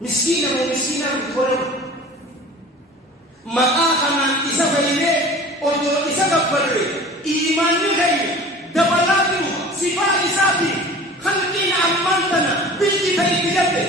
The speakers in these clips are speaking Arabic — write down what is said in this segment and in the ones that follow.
miskina mo miskina wala maka kana isa bayle o isa gabbarre iman ni hay dabalatu sifa isabi khalqina amantana bil tayyibati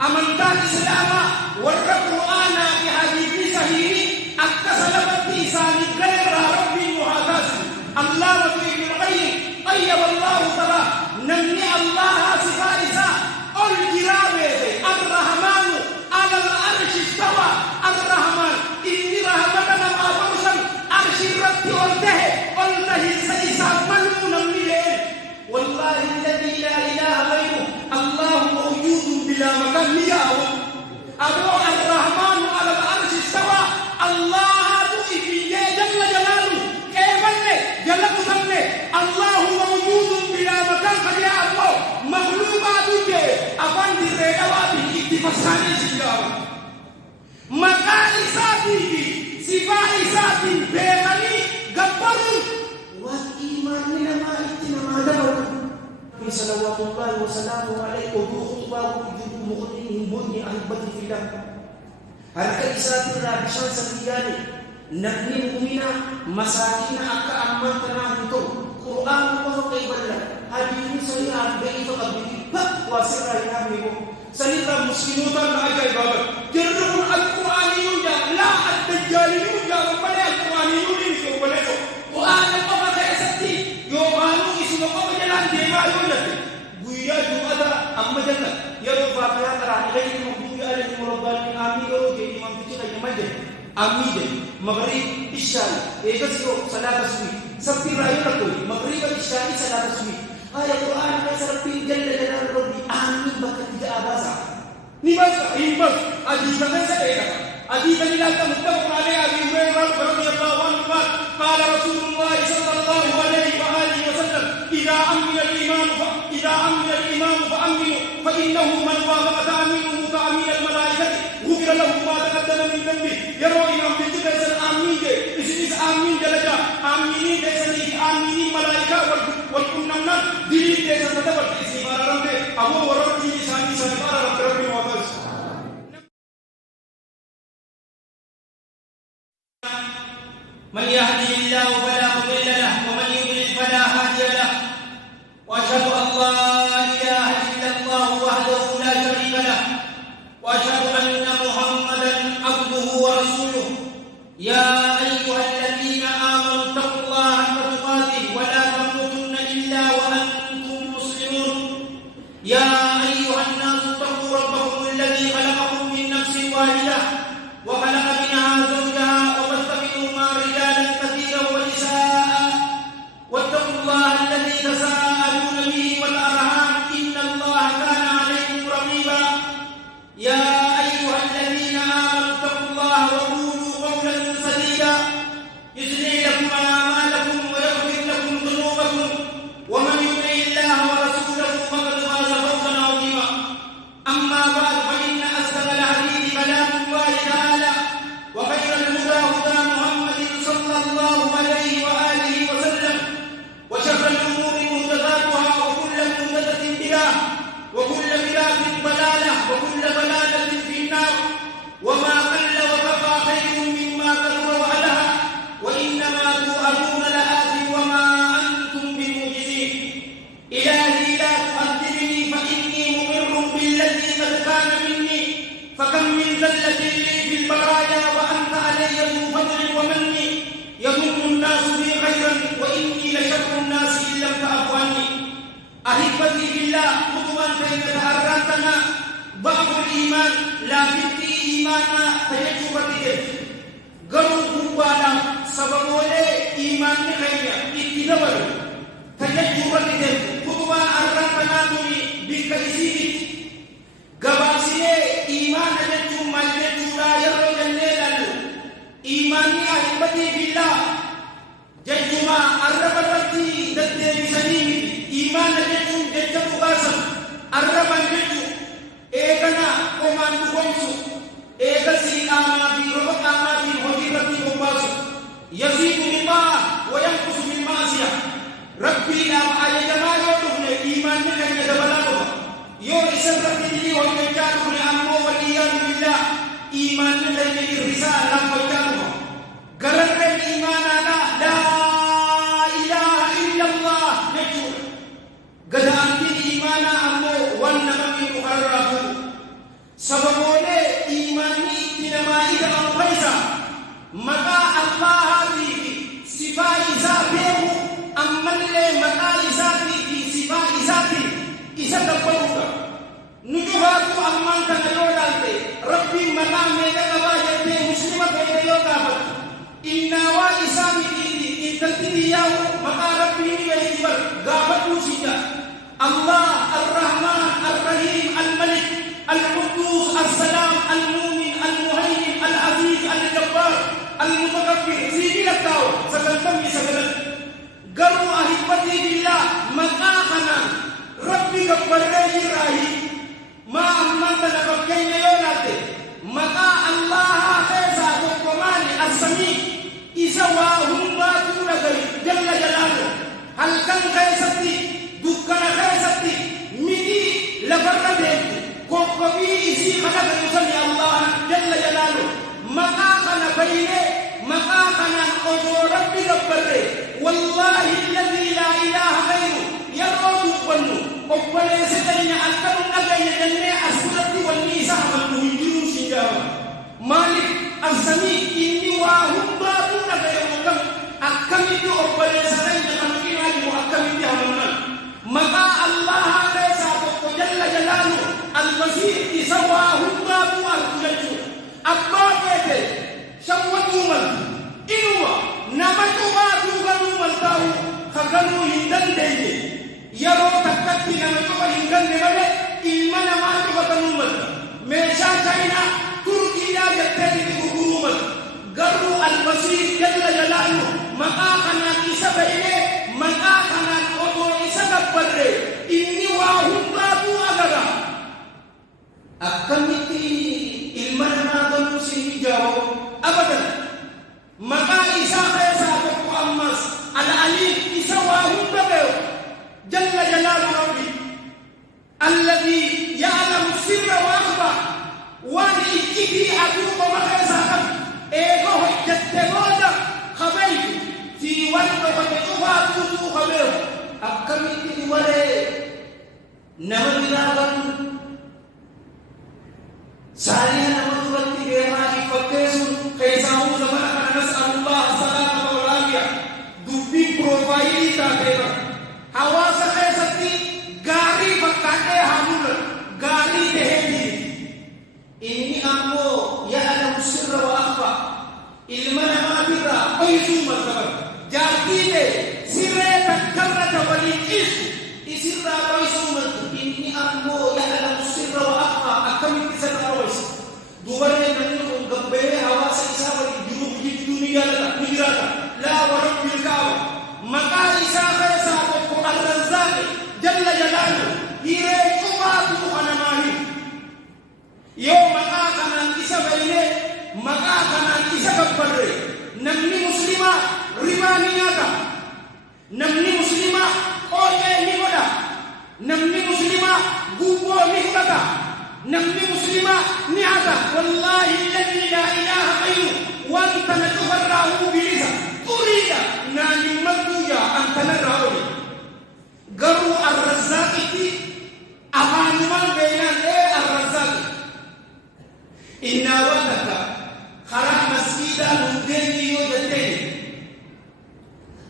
amantan islama wal qur'ana bi hadithi sahihi aktasalabati isani ghayra rabbi muhaddas allah wa ibn qayyim ayyab allah tara namni allah sifa isa al jirabe ar-rahman ala al-arsh istawa ar-rahman inni rahmatana ma barusan arshi rabbi waltahi waltahi isa malunam liye wallahi alladhi la ilaha ghayru allah mawjudun bila makan liyahu abu ar-rahman ala al-arsh istawa allah tu'ifiye jalla jalalu kebanne jalla kusanne allah mawjudun bila makan kaya allah makhluqatu je apan diredawa bi ittifasani sigawa maka isati sifa isati bekani gabbarun wa imani nama itinamadaw fi salawatullahi wa salamu alayhi wa khutbahu judu muqtinin bunni ahibati fillah harka isati rabishan sabiyani nahni mu'mina masakin akka amantana hito qur'an wa qayballa hadithu sahih ba'i faqabiti wa sirra yamimu salita muslimutan ajay baba jarrul alquraniyun la ad-dajjaliyun ya rabbana alquraniyun ni ko baleso qur'an ko ba sayasati yo anu ismu ko jalan de ma yo na guya juada amma janna ya rabba ya tara ilayhi mabudi alayhi rabbani amin yo ke imam tichina yamaje amide maghrib isha egasio salata subi sabti rayu ko maghrib isha salata subi ayat Quran kasarpi jalla jalal rabbi amin bakat tidak abasa ni basa imbas hadis dengan saya hadis ini datang muttafaq alaihi abi hurairah radhiyallahu anhu qala rasulullah sallallahu alaihi wa alihi wasallam idza amila al-imam fa aminu fa innahu man wafaqa ta'minuhu ta'min al-malaikati ghufira lahu ma taqaddama min dhanbi yaro imam bijida sal amin de isini amin dalaja amini de sani amini malaika wal kunnan diri de sanata wal istimararambe abu warati sani sanara rabbi muhammad man yahdihillahu fala mudilla lahu wa man yudlil fala hadiya lahu wa ashhadu an la ilaha illallah wahdahu la sharika lahu wa ashhadu anna muhammadan abduhu wa rasuluhu ya ayyuhalladhina amanu taqullaha haqqa tuqatih wa la tamutunna illa wa antum muslimun ya ayyuhan nasu taqu rabbakum alladhi khalaqakum min nafsin wahidah wa khalaqa minha zawjaha wa batha minhuma rijalan kathiran wa nisaa wattaqullaha alladhi tasaaluna bihi wal arham inna allaha kana alaykum raqiba ya ayyuhalladhina amanu taqullaha wa qulu qawlan sadida yuslih lakum a'malakum wa yaghfir lakum dhunubakum wa man yuti' illaha wa rasulahu faqad faza fawzan 'azima amma ba'd fa inna asdaqal hadithi kalamullahi ta'ala wa khayral huda huda muhammadin sallallahu alayhi wa alihi wa sallam wa sharral umuri muhdathatuha wa kullu muhdathatin bid'ah wa kullu bid'atin dalalah wa kullu dalalatin fi an-nar wa ma qalla wa kafa khayrun mimma kathura wa alaha wa innama tu'aduna la'ati wa ma antum bimu'jizin ilahi la tu'adhibni fa inni muqirrun billadhi qad kana minni fakam min zallatin li fil baraya wa anta alayya dhu fadlin wa manni yadhunnu an-nasu bi khayran wa inni la sharru an-nasi illa ta'fu anni ahibati billah khudwan kayfa ta'arrantana ba'd al-iman la fitti imana tayajubatike garu kubana sababole iman ni kayya ittinawal tayajubatike khudwan arrantana duni bikaisini gabasine iman ajatu majatu rayaro jannelalu iman ni ahibati billah jajuma arrabati dadde bisanimi iman ajatu jajatu basam arraban jatu ekana komandu gomsu ekasi ama bi robaka ama bi hojirati gombasu yazidu bima wa yanqusu bil ma'siyah rabbi la ayjamalu dufne iman ni kan dabalago yo isan rabbi ni ho ke jadu ni ammo wali إساء لما جانوا قرر إيماننا لا إله إلا الله نجور قد أنتي إيمانا أمو والنمي مقرره سببوني إيماني تنما إذا أنقيسا مقا الله هذه صفاء إسابه أمن لي مقا إسابه صفاء إسابه إسا تقبلوك نجوهاتو أمان تنيولالتي ربي مقا ميدا قباجة مسلمة بيدا يوغابت إنا وإسامي ديني إن تلتدي ياو مقا ربي يجبر غابتو سيدا الله الرحمن الرحيم الملك القدوس السلام المؤمن المهيمن العزيز الجبار المتكبر سيدي لكاو سكنتمي سكنت قروا أحبتي بالله مقاقنا ربي كبرني راهي ما أمنت لبكين يولاتي مقا الله خيسا تقوماني السميع إسوا هم باتوا لكي جل جلاله هل كان خيستي دكنا خيستي مدي لبرده كوكبي إسي خلق يسمي الله جل جلاله مقاقنا بينه مقاقنا أدو ربي كبره والله الذي لا إله غيره يرغب بنو أقبل يسدين أكثر أجل جنة أسفلت والنساء من يجون سجاوا مالك السميع إني وهم بابون غيرهم أكمل أقبل يسدين أمكن أن أكمل همنا مقا الله ليس جل جلاله المسيح إسواهم بابون أرجو أبابته شوتوما إنوا نمتوا دوغنوا ملتاو خغنوا هندن ديني يرو تكتي نمتوا هندن ديني إلمنا ما دوغنوا ملتا ميشا چاينا تركيا جتني بغروا ملتا قروا المسيح جل جلاله مقاقنا إسبعيني مقاقنا أدو إسبب إني وهم بابو أغدا أكمتي إلمنا ما دوغنوا سيجاو أبدا مقا إساء خيسا بكو أمس العليم إساء واهم بكو جل جلال ربي الذي يعلم السر وأخبى وان إكتي أدوك وخيسا خب إيقو جتبودا خبيت في ولد وفتحوها توتو خبير أكمل ولي نمد ناغن ساريا نمد ولي بيراني فكيسون خيساهم زمان نسأل الله السلامة والعافية دبي بروفايلي تابيرا حواس خيستي غاري بكاته حمول غاري دهدي إني أمو يعلم السر وأخفى إلمنا ما برا أيسو مزبر جاتي دي سرة تكرة وليكيس إسرة أيسو مزبر إني أمو يعلم السر وأخفى أكمل تسر أويس دوباره ننو غبه حواس إسابة جنوب الدنيا نجراتا لا ورب الكعبة مقا إسابة سابق الرزاق جل جلاله هيري تقاتل أنا ماهي يوم مقا كمان إسابة إليه مقا كمان إسابة بره نمني مسلمة رمانياتا نمني مسلمة أوكي نيودا نمني مسلمة غوبو نيودا نمني مسلمة نعتا والله الذي لا إله غيره وأنت نتفرعه بإذا أريد ناني مدويا أنت نرعوني قروا الرزاق أمانما بين الرزاق إنا ولك خرع مسجدا مديني يوجدين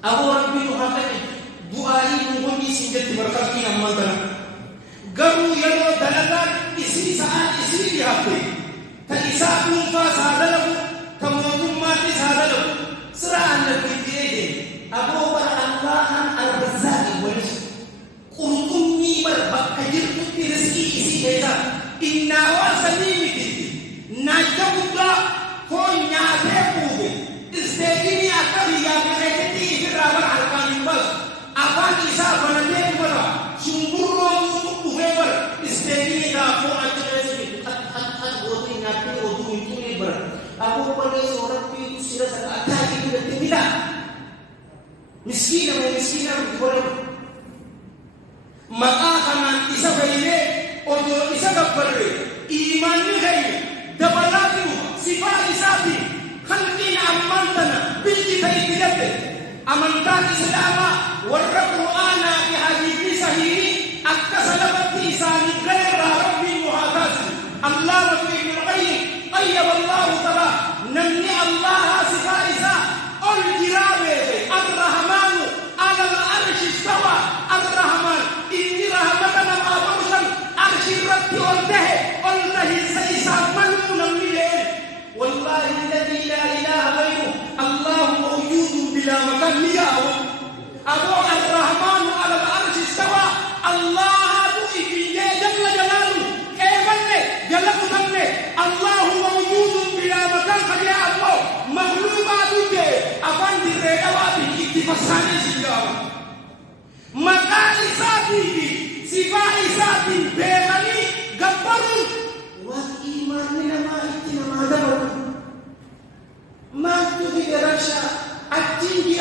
أبو ربي نحقني دعائي نغني سنجد بركاتي أمانتنا قروا يرو دلقات إسي سعاد إسي بيهاقي تإساء نوفا سادله كموضوع ماتي سادله سرعا نبي بيدي أبو بر الله الرزاق وليس قرطني بربك جرد رزقي إسي بيتا إنا واسميني بيدي نجم الله كون نعطي قوبي استيقيني أكبر يا بغيتي في الرابع القاني بس أفان إساء بنتين برا شمبرو مقبر استيقيني دافو أجلسي خط غوتي نعطي غوتو انتوني برا أبو بر سورة بيدو سيرا سكاتا إدو بتبدا مسكينة ومسكينة بكبرم مقا كمان إسا بيلي أدو إسا كبر إيمان نغير دبلاتي صفات إساتي جد أمنتان إسلاما والقرآن بحديث صحيح أكسلت إساني غير ربي محاكاس الله وفي ابن القيم طيب الله ترى نمني الله سفائسا الجرابة الرحمن على العرش استوى الرحمن إني رحمتنا ما برسل عرش الرب والته سيسا من نمني والله الذي لا إله غيره الله موجود بلا مكان لياه أبو الرحمن على العرش استوى الله في جل جلاله كيف الله موجود بلا مكان خليا الله مغلوبات أفان دي روابي اتفاساني سيجاو مكان ساتي سفاء ساتي بيغني غبرون وإيماننا ما إتنا ما دبر ما تدي رشا أتنجر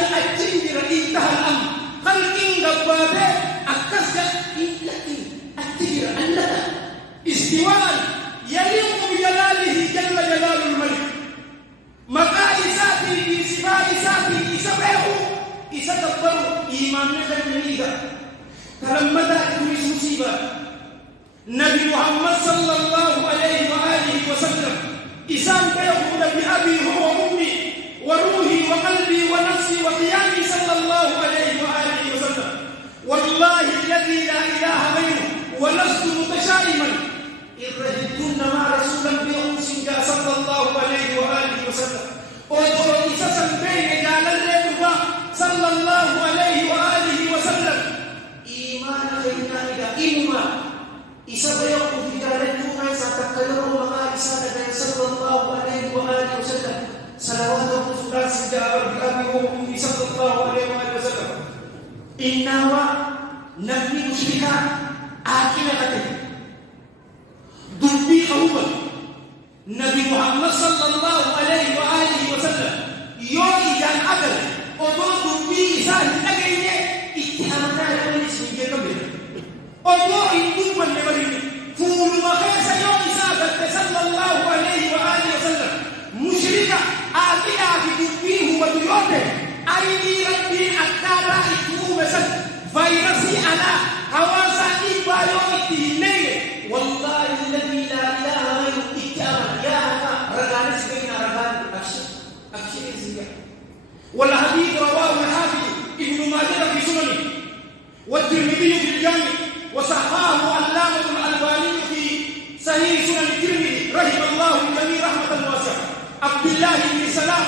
انتهى الأمر خلقين غبابة أكسر لكن أتنجر أنك استواء يليق بجلاله جل جلال الملك مقايساته سفائساته سبعه إسدبر إيمان خلقه تلمدى كل مصيبة نبي محمد صلى الله عليه وآله وسلم إسان يقول بأبي هو أمي وروحي وقلبي ونفسي وقيامي صلى الله عليه وآله وسلم والله الذي لا إله غيره ولست متشائما إن رهبتن مع رسولا بأنس صلى الله عليه وآله وسلم أدخل إساسا بين جال الرب صلى الله عليه وآله وسلم إيمان غيرنا إما إسا يقول في جال الرب ستكلم مع إساسا صلى الله عليه وآله وسلم صلوات الله سجاب بأبي وأمي صلى الله عليه وآله وسلم إنما نبي مشركا آكلة دبي أول نبي محمد صلى الله عليه وآله وسلم يوم جان أدل أدو دبي إسان أجيني اتهامنا لمن اسمه كبير أدو إنتم من نبرين فول وخيس يوم إسان صلى الله عليه وآله وسلم مشركة آتنا في دبيه وديوته أيدي ربي أكتابا إتمو بسن فيرسي على حواسا إبايو إتهنين والله الذي لا إله غيره إتأمن يا أخا رغاني سبينا رغاني أكشر سبينا والحديث رواه الحافظ ابن ماجه في سننه والترمذي في الجامع وصححه علامة الألباني في صحيح سنن الترمذي رحم الله الجميع رحمة واسعة عبد الله بن سلام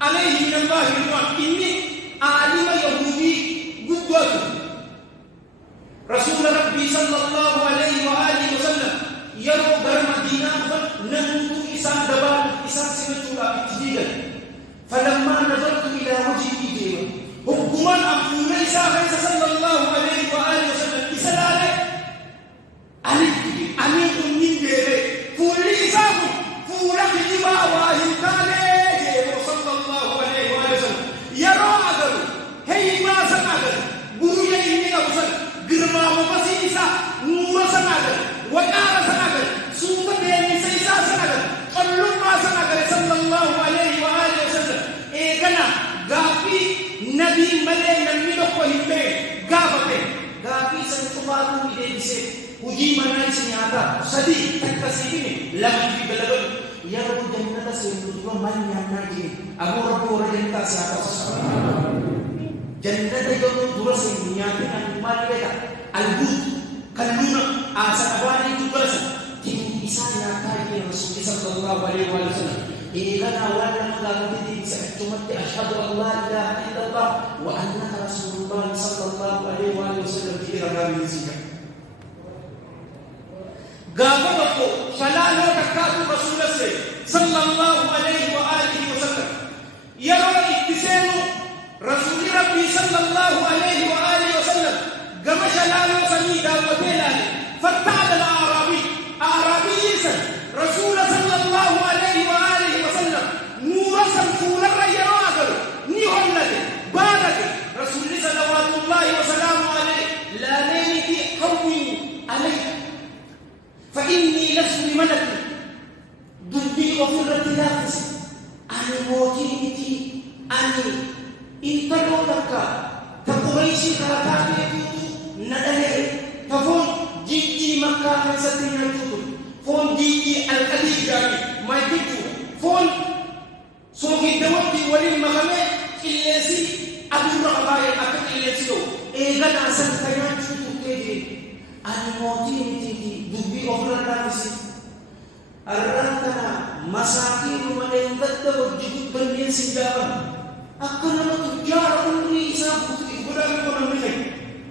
عليه من الله رضوان إني أعلم يهودي قدوته رسول ربي صلى الله عليه وآله وسلم يرو غير مدينة نمت إسان دبال إسان سمتولا بتجيدا فلما نظرت إلى وجهه ديما حكما أبو ليسا خيس صلى الله عليه وآله وسلم إسلالة أمين من ديري فولي إساكم فولا كجبا واهي صلى الله عليه وآله وسلم يرو أدر هي ما سنأدر بروية إني أبسل girma mafasi isa nura sanagar wakara sanagar suka beni sai isa sanagar kallon ma sanagar sallallahu alaihi wa alihi wasallam kana gafi nabi male nan mi ko himbe gafate gafi san tumaru ide bise uji manai sinyata sadi takasini lam fi balagul ya rabu jannata sayyidul man yannaji abu rabbu rajanta siyata jannata yono durasa dunyati an malika albut kalluna asabani durasa tin isana kai rasul sallallahu alaihi wasallam إذا ولا نقدر سأتمت أشهد أن لا إله إلا الله وأنك رسول الله صلى الله عليه وآله وسلم في رمضان الزكاة. قابلته شلال وتكاد رسول الله صلى الله عليه وآله وسلم يرى اتسام رسول ربي صلى الله عليه وآله وسلم قام شلال وسنيدا وتيلا فتعد الأعرابي رسول صلى الله عليه وآله وسلم نور سنفول الرجل وآخر نيهم لك بارك رسول صلوات الله وسلامه عليه لا نينك قوي عليك فإني لست بملك دبي وفرة نفسي أنا موتينتي أني intalo takka ta Quraishi karatake tutu nadale ta fon jijji Makka hasatina tutu fon jijji al-Khadija mai tutu fon sogi dawati walil mahame illesi abura abaya akat illesi egana san kaya tutu keje ani moti niti dubbi ofra tanisi arrantana masakin malendata wajib banyen sinjaban akana tujara umri isa putri bulan ko namne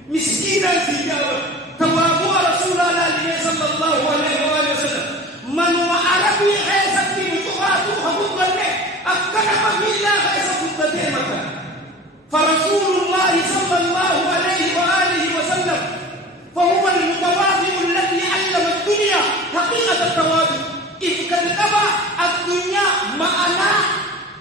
miskina sinjaban tawabu rasulullah sallallahu alaihi wasallam man wa arabi haysati tuqatu habubanne akana familla haysati tatemaka فرسول الله صلى الله عليه وآله وسلم فهو المتواضع الذي علم الدنيا حقيقة التواضع إذ قد قبع الدنيا معنا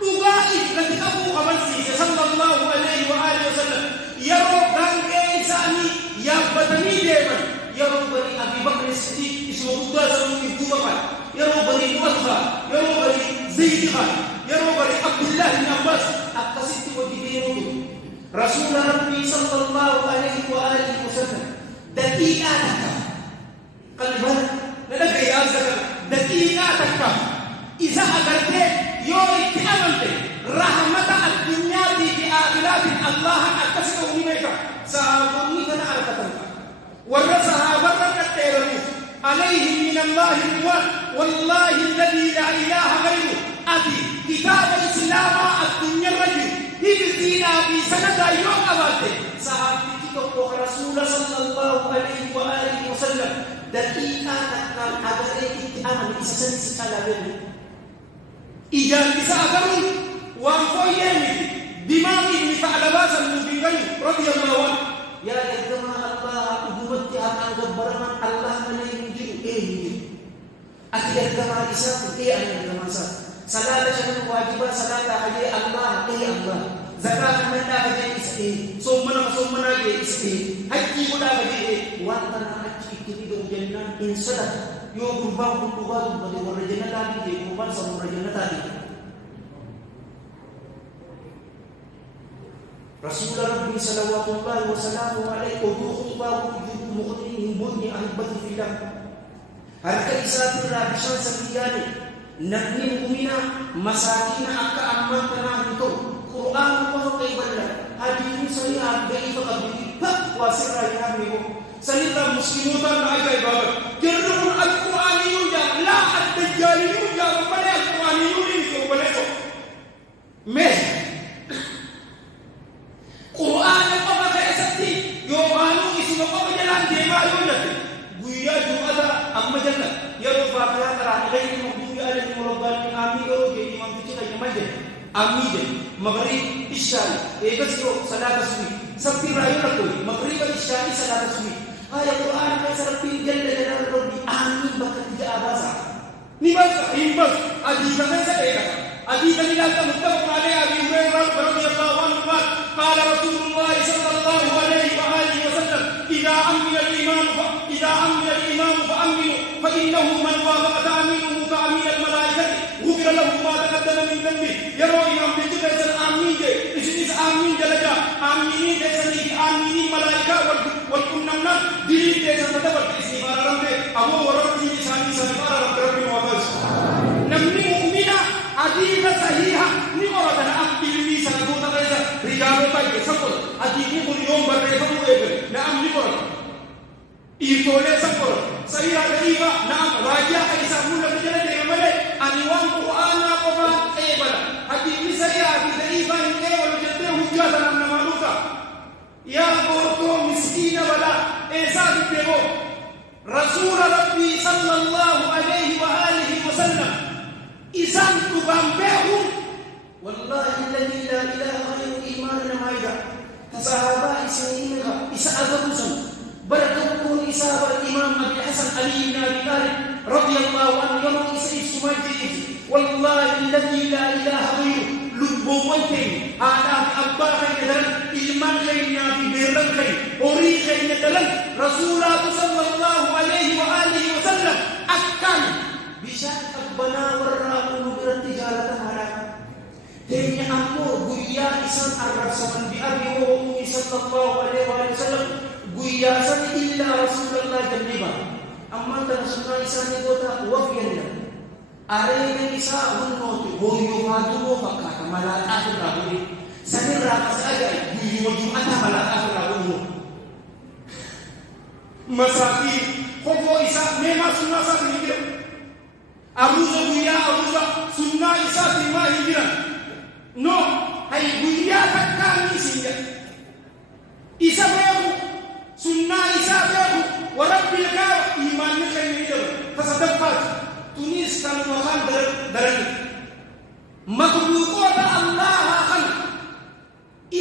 تغائب قد أبو أمسي صلى الله عليه وآله وسلم يرو كان إنساني يابتني دائما يرو بني أبي بكر الصديق اسمه قداس من جوبا يرو بني مؤخر يرو بني زيد يرو بني عبد الله بن عباس أقصد وجدين رسول ربي صلى الله عليه وآله وسلم دقيقاتك قلبا لدك يا زكرة دقيقاتك إذا أقرت يوم أمنت رحمة الدنيا في آخرات الله أكسر منك سأقومي على كتنك ورسها ورد التيرمي عليهم من الله رضوان والله الذي لا إله غيره أبي كتاب الإسلام الدنيا الرجل هذه في سنة يوم أبادة صحابي كتب رسول صلى الله عليه وآله وسلم دقيقة تكال أغريك أمن إسسان سكالا بني إجان بسا أغرون وانفوين دماغ ابن ثعلباس المبيغي رضي الله عنه يا جماعة الله أبوتي أكان جبرنا الله من ينجل ينجل أكيد جماعة إساء أن جماعة salat syarat wajibah salat haji Allah Allah zakat menda haji isi somana ge isi haji muda haji wanta haji kiti do janna insada yo gurba gurba bade warjana tadi de gurba sama warjana tadi Rasulullah Rabbi sallallahu alaihi wasallam alaihi khutbah muqtini bunni ahibati fillah harka isatul rabishan sabiyani نحن مؤمنا مساكين أكا أمان تناهيتو قرآن الله قيبالا حديث سريعا ضعيف قبلي واسرع يناميبو سنرى مسلمون معك بابا جرم القرآنيون لا الدجاليون ولا القرآنيون ولا مه قرآن الله كيسكتي يومانو اسم الله جلال ديما يولد بويا جوالا أما جنة يرفع فيها غير المغضوب عليهم ولا الضالين آمين يوجد إمام تجيك يمجد آمين مغرب إشاء إيجاسيو صلاة سوي سبتي رأينا كوي مغرب إشاء صلاة سوي هاي القرآن كسر في جل جلال ربي آمين بكت جابازا نبازا إنباز أجيب كذا إيجا أجيب كذا متفق عليه أبي هريرة رضي الله عنه قال رسول الله صلى الله عليه وآله وسلم إذا أمن الإمام فأمنوا فإنه من وافق تأمينه تأمين الملائكة غفر له ما تقدم من ذنبه يروي إمام بيجي آمين إيش آمين جلجا آمين جلجا آمين ملائكة والكننا دين جلجا تدبر استغفار ربه أبو وربي إنسان استغفار ربي موافق نمني مؤمنا أديب صحيحة نمرة أكبر في سنة تغير رجال طيب سقط أديب كل يوم بريفه نعم نمرة إيتولي سقط سيرا ديبا نعم راجع إيسا مولا بجنة يمالي أنوان قرآن قفا إيبالا أديب سيرا ديبا إيبالا جده حجاتا نمالوكا يا قرطو مسكين ولا إيسا ديبو رسول ربي صلى الله عليه وآله وسلم إسان تبامبهم والله الذي لا إله غير إيماننا مايدا فصحابة إسانينها إسا أذبوسا بركتكم إسابة الإمام أبي الحسن علي بن أبي طالب رضي الله عنه يوم إسرائيل سمجد والله الذي لا إله غيره لبوتين هذا أبا خير إيمان خير في بيرن خير أوري خير رسول الله صلى الله عليه وآله وسلم أكل بشأن أبنا والرأى نبرا تجارة هلا Tenya ammo guyyaa isaan arrabsaman bi'abii wa ummi sallallahu alaihi wa sallam guyyaa san illaa rasulallah janniba amma tan sunnah isaanii goota wafyanna areena isaa hunnooti hooyyoo faatumoo fakkaata malaaxaa irraa godhe sanirraa as ajaa'e guyyuma jum'ataa malaaxaa irraa godhu masaakiin hoboo isaa meemaa sunnaa isaatiin hin jiran aruuza guyyaa aruuza sunnaa isaatiin maa hin jiran no hay guyyaa takkaanii singa isa beeku sunnaa isaa beeku warabbi lkaa imaanni keenya jedhu tasadaffaati tunis kan wakaan darani makhluuqoota allaha kana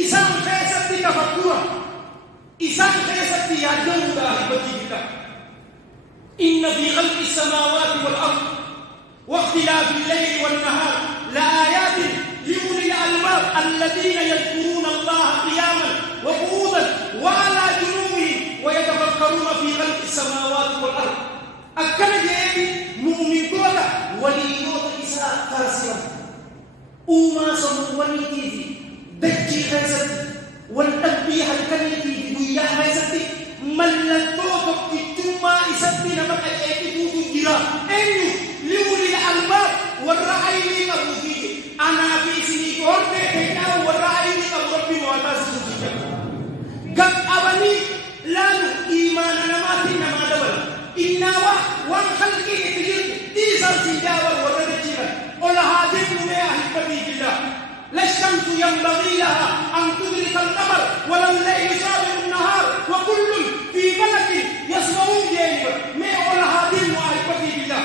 isaan keessatti tafakkura isaan keessatti yaadamuudha hibbatiifidha inna fi khalqi السماوات والأرض واختلاف الليل والنهار لآيات لأولي الألباب الذين يذكرون الله قياما وقعودا وعلى جنوبهم ويتفكرون في خلق السماوات والأرض أكل جيبي مؤمن دولا وليوت إساء قاسرة أوما سموانيتي دجي خيستي والتنبيه الكنيتي ويا خيستي ملتوك إتما إساتي نمك أجيبتو تجيرا أيو لأولي الألباب والرعيني أبوكي أنا في سنيك هرتي كينا والرعيني أبوكي مواتاسي تجيرا قد أبني لانو إيمان نماتي نما دبل إنما وان خلقي تجير إيسان سنجاور ورد قل هذه من أحبتي في الله لا الشمس ينبغي لها أن تدرك القمر ولا الليل سابق النهار وكل في فلك يسمعون جيبا ما قل هذه من أحبتي في الله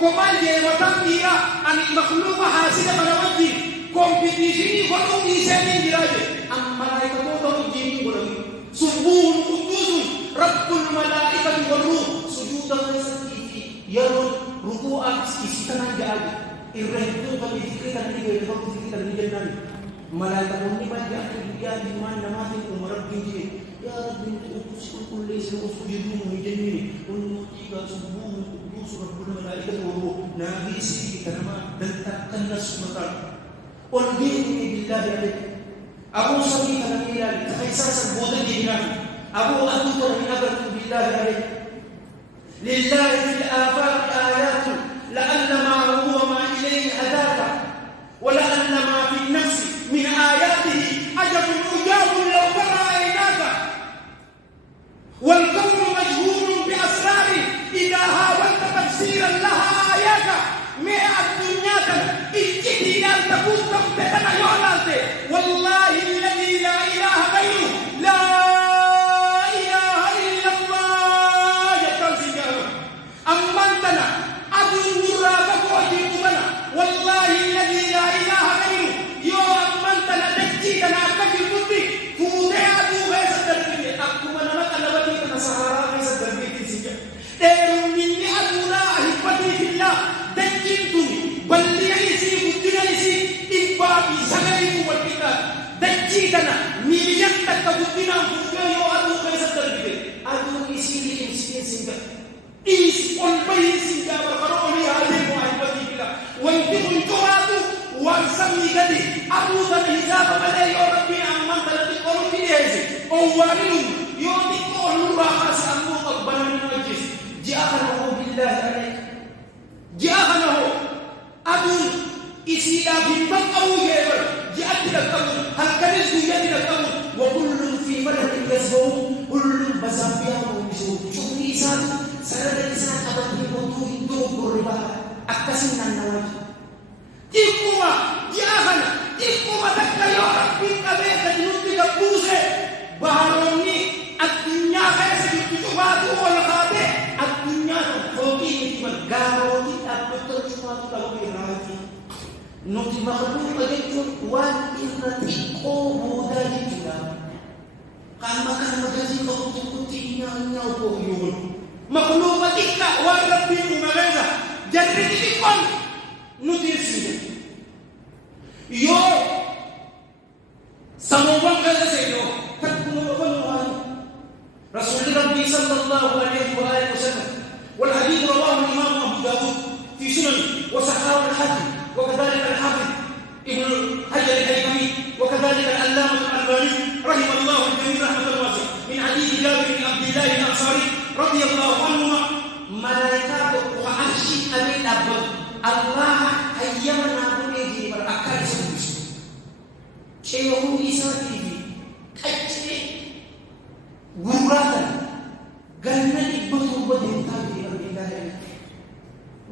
كمان جيبا تنبيرا أن المخلوق حاسد منوجه كومبيتيشني ونومي سيني جراجه أما لا يتبوتهم جيني ولم سبوه قدوس رب الملائكة والروح سجودا لسنتي يرون ركوعا استنا جاء الرهبتو قبل ذكرة النبي ويتفق ذكرة النبي ملائكة ونبا جاء الرجال بمان نماثل ومرب جنجي يا رب انت أقص كل ليس وسجدون ويجنيني ونمتيك سبوه قدوس رب الملائكة والروح نبي سيدي كنما دلتا كنس مطر والديني بالله عليك أبو صديق نبي الله تخيصاص البوضة جنان أبو أبو أبرت بالله عليك لله في الآفاق آيات لأن ما هو ما إليه هداك ولأن ما في النفس من آياته عجب عجاب لو ترى عيناك والكون مجهول بأسراره إذا هاولت تفسيرا لها آياك ما الدنيا إجتي أن تكون تفتتنا يعلانك والله الذي لا إله غيره لا إله إلا الله يتنسي أمنتنا أبو الوراك وجيبنا والله الذي لا إله غيره يو أمنتنا تجيتنا أكاك الكتب فوضي أبو غير الدربية أكما نمك نبتي كنسهارا غير الدربية تنسي إيرون مني أدونا أحبتي في الله دجنتني بل ليسي بدنا إبابي سغري والكتاب دجيتنا مليانتك بدنا فوضي يو أبو غير الدربية أدو إسي لإمسكين سنجا إيس والبين سنجا والقرآن هذه وعيبتي في الله وانتم انتواتوا وانسمي قدي أبو ذا الحساب ملي يا ربي أمان تلتي قولوا في هذه أولين يومي قولوا راحة سأمو قبل من الجيس جاءنا بالله عليك جاءنا أبو إسيلا بمن أو يبر جاءت لكم هل كنز يدي لكم وكل في ملك يسبون كل بزنبيا ومسون شكري إسان سرد إسان أبني وطوه دوب الربا أكسين النواج تيكوما جاءنا تيكوما تكا يا ربي كبيرة جنوبي كبوسة باروني الدنيا خيسة يتشوفاتو والخاتة الدنيا فوقي يتبال غاروني أبطل شوفاتو لغوي راجي نوتي مخلوق جيتون وان إنتيكو بودا جيتون كان مكان مجازي كوتي كوتي نيو بوغيون مخلوق إكا وربي مغيزة جرد إكوان نوتي يو سموان كذا سيدو تكون وقلوا رسول ربي صلى الله عليه وآله وسلم والحديث رواه الإمام أبو داود في سنن وصححه الحاكم وكذلك الحافظ ابن Allah hayyama nabune di berakal sebis cewu isa TV kacce guratan ganna ibatu badin tabi billahi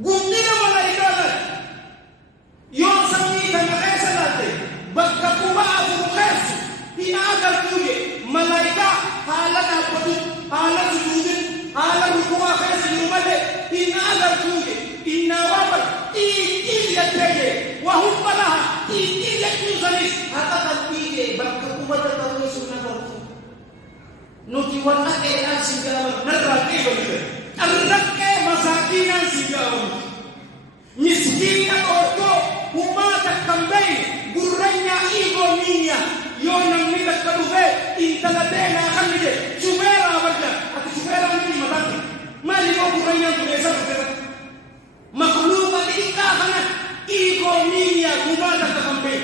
gundina malaikata yo sami kana kaisalate bakka kuma afu khais ina agar tuje malaika halana badu halana sujudin halana kuma khais yumade ina agar tuje inna wabal iki yatege wa hum laha iki yakuzalis hata tije bakka kuma tatawi sunna nuti wala ke asigawan narake bagile arrakke masakinan sigawan miskina orto humata kambai gurranya igo minya yonang nila kaduve intalatena kamide sumera barja ati sumera mini matati mali ko gurranya tudesa tudesa makhluqa dikka kana igo minya humata kambai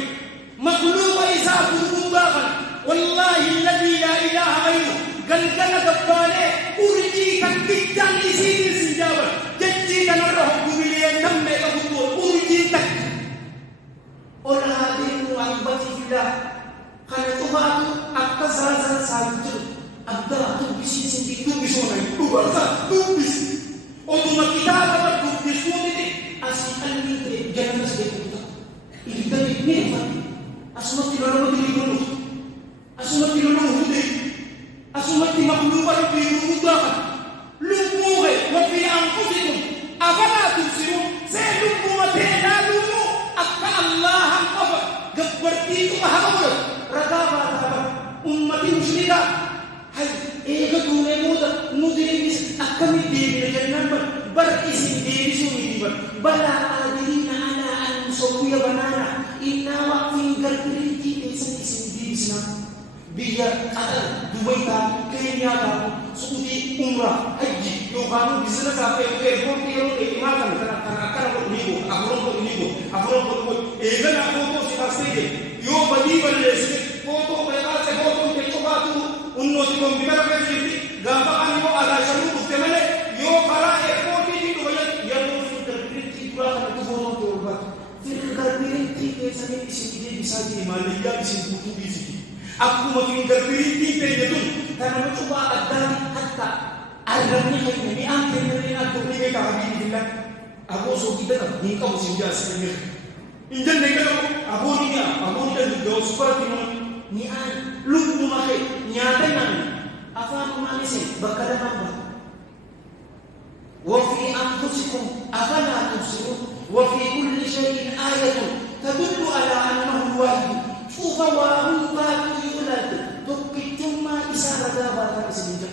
makhluqa isa buruga kana wallahi alladhi la ilaha ghayruhu galgala gabbane urji takkitan isini sinjawa jajji tanarrahu gumiye namme kabuto urji tak ola hadiru aibati fillah kana tubatu akazazan salju abda tu bisi sindi tu bisona ubarsa tu bisi oduma kitaba ba tu bisoni de asikan ni de jangan sedekut ini tadi ni asmati lolo dilunu asmati lolo hudi asumati makhluqa fi rudaha lumure wa fi anfusikum afala tusirun saylukum tadalunu akka allah qafa gabbarti mahabur radaba radaba ummati muslimah hay ega dune muda mudris akami dine jannah bar isin dine suni bala adirina ala an musawwiya banana inna wa fi garqiti isin dine biya ada Dubai ta Kenya ta Saudi umrah haji yo kanu bisna sa pe ke ko ke ro e ma kan kana ko nigo afro ko e ga na ko si tasige yo badi balle se ko to be ka se ko to ke to ba tu unno ti ko bikara ke si ga ba an mo ala sharu ko temele yo kara e ko ti to ya no su terpilih pula kan to bono to ba fir terpilih ti ke sa ni isi bisa di maliya isi buku bisi aku makin berperinti penjatun karena mencoba adami hatta alamnya kayak ini ambil dari aku ini kami bilang aku so kita ni kau sinja sebenarnya injan mereka aku ni juga seperti ni an lu memakai nyata yang apa manusia bakal apa wa fi anfusikum afala tubsirun wa fi kulli shay'in ayatun tadullu ala annahu wahid ufawahu batu tukituma isarada bata isinja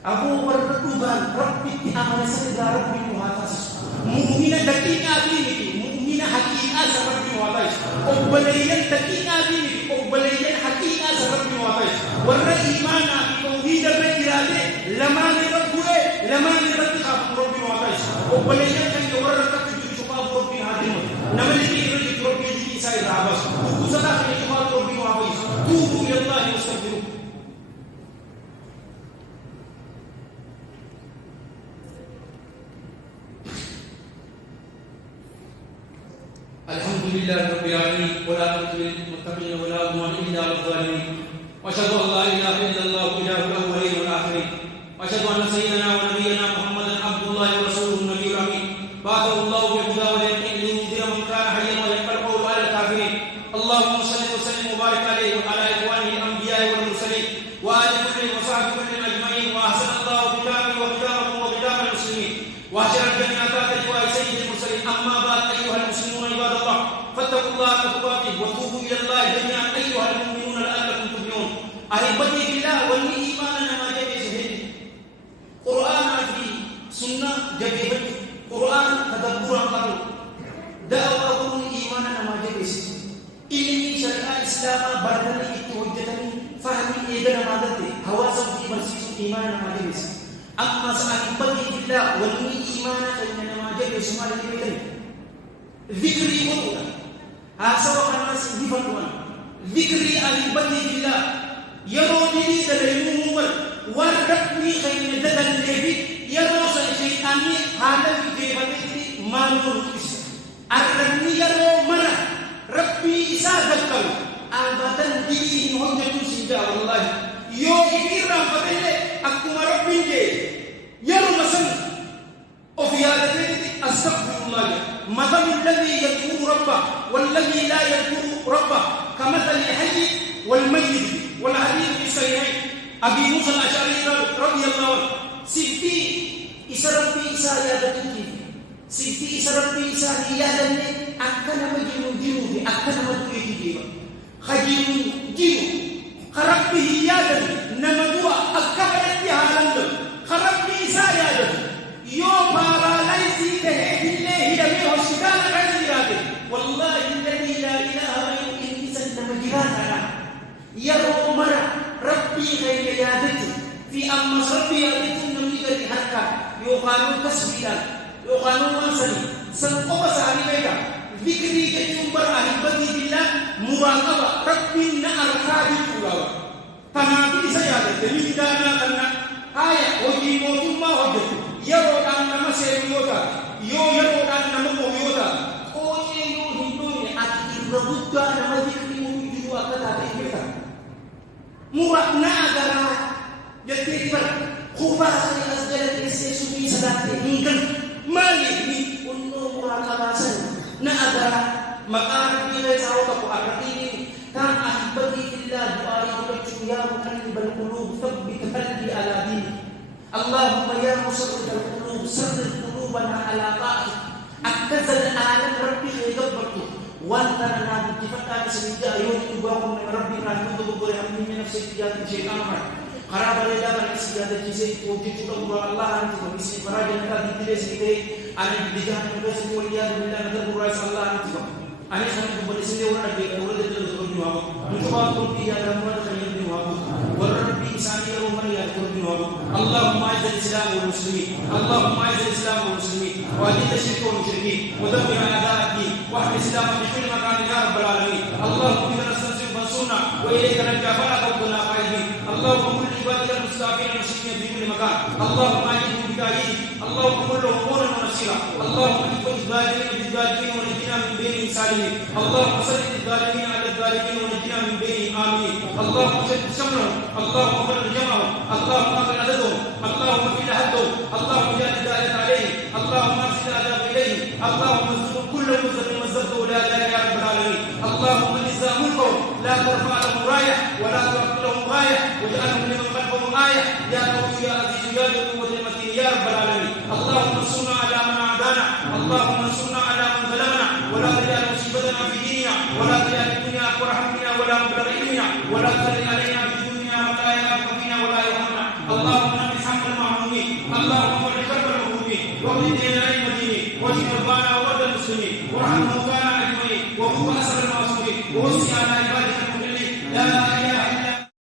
abu warduban rabbi amana sadra rabbi muhatas mu'mina dakika bini mu'mina hakika sabbi muhatas ubalayan dakika bini ubalayan hakika sabbi muhatas warra imana tauhid al-irade lamani rabbuhe lamani rabbi muhatas ubalayan kan warra takju chupa rabbi hadim namali rabbi isai rabas usala ni chupa rabbi muhatas tubu ila allah wastaghfiru الحمد لله رب العالمين ولا عاقبة للمتقين ولا عدوان إلا على الظالمين وأشهد أن لا إله إلا الله إله الأولين والآخرين وأشهد أن سيدنا ونبينا محمدا عبد الله ورسوله النبي الأمين بعثه الله بالهدى واليقين لينذر من كان حيا ويقبل القول على الكافرين اللهم صل وسلم وبارك عليه وعلى إخوانه الأنبياء والمرسلين وآل كل وصحبه كل أجمعين وأحسن الله بكامل وختامكم وختام المسلمين وأشهد الجنة تجوى سيد المرسلين أما بعد أيها المسلمون عباد الله فاتقوا الله تقواته وتوبوا الى الله جميعا ايها المؤمنون لعلكم تفلحون احبتي في الله والايمان ما جاء به قران في سنه جاء قران تدبر قالوا دعوا الايمان ما جاء به ilmi syariat Islam baradani itu wajadani fahmi ida namadati hawasan fi masjid iman majlis amma sa'an bagi billah wal iman kayna majlis semua diberikan zikri wa asawa anas difatwan zikri al-badi billah yaroni dalayumul wardatni khayna dadan lebi yarosa shaytani hada bi jebati manur ja wallahi yo ikiram fatelle akuma rabbin je yaro masan of yadati astaghfirullah مثل الذي يذكر ربه والذي لا يذكر ربه كمثل الحي والميت والحديث في الصحيحين ابي موسى الاشعري رضي الله عنه سيدي isarabbi isa yadati sibti isarabbi isa yadane akkana majinu akkana majinu khajinu jiru kharabbi yadani namadua akkabati halando kharabbi isa yadati yo paralyze tehille hidami hospital kaisi yade wallahi alladhi la ilaha illa insan namajirana ya umara rabbi ghayr yadati fi amma rabbi yadati namigati hakka يقالون تسبيحا يقالون منسلي سنقوم سعيدا ذكري كتنبر أحبتي بالله مراقبة ربنا أركادي كورا تنابي سيادة دليل دانا كنا آية وجي موتما وجه يرو دان نما سيريوتا يرو دان نما مويوتا أوجي يو هندوني أكيد ربوتا نما ذكري موجود وكذا بيتا مراقنا أغرا يتكبر خوفا أسجلت السيسوي سداتي هنگل مالي unno murakabasan na agara makaarap nila sa utak ko aratini kan ahibati fillah du'ai ulatsu ya muqallibal qulub thabbit qalbi ala dini Allahumma ya musarrifal qulub sarrif qulubana ala ta'atik akazal alam rabbi ghayyabbatu wanta na tifakka sinja ayon tubakum min rabbina nudu bi hamdi nafsi tiyati shay'an خراب لله من السيادة جزء وجدت الله الله أنت ومسلم فراجع نكاد تدرس كده أنا بجاه نقص والياد بالله نقدر رئيس الله أنت أنا سامع بمسلم ورا دي ورا دي تقول نواب نشوف كل يا رب خير نواب ورب إنساني يوم يا تقول نواب اللهم أعز الإسلام والمسلمين اللهم أعز الإسلام والمسلمين وأذل الشرك والمشركين ودمر أعداء الدين واحمي الإسلام في كل مكان يا رب العالمين اللهم إنا نستنصر بنصرنا وإليك نلجأ فلا خوف خائفين اللهم كل عبادك المستضعفين المسلمين في كل مكان اللهم اجعلهم بتأييدك اللهم كن لهم نورا ونصيرا اللهم اكف الظالمين بالظالمين ونجنا من بينهم سالمين اللهم سدد الظالمين على الظالمين ونجنا من بينهم امين اللهم شتت شملهم اللهم فرق جمعهم اللهم اغفر عددهم اللهم اغفر حدهم اللهم اجعل الدائرة عليهم اللهم ارسل العذاب اليهم اللهم ارزقهم كل مسلم مزقه لا اله يا رب العالمين اللهم اعز ملكهم لا ترفع لهم رايه ولا ترفع لهم غايه واجعلهم لمن خلفهم آية يا قوي يا عزيز يا ذو القوة المتين يا رب العالمين اللهم انصرنا على من عادانا اللهم انصرنا على من ظلمنا ولا تجعل مصيبتنا في ديننا ولا تجعل الدنيا أكبر همنا ولا مبلغ علمنا ولا تسلط علينا بدنيا ولا يعرف فينا ولا يرحمنا اللهم نفس حمل المعلومين اللهم فرج كرب المهمومين واغفر لنا المدينين واشف مرضانا ومرضى المسلمين وارحم موتانا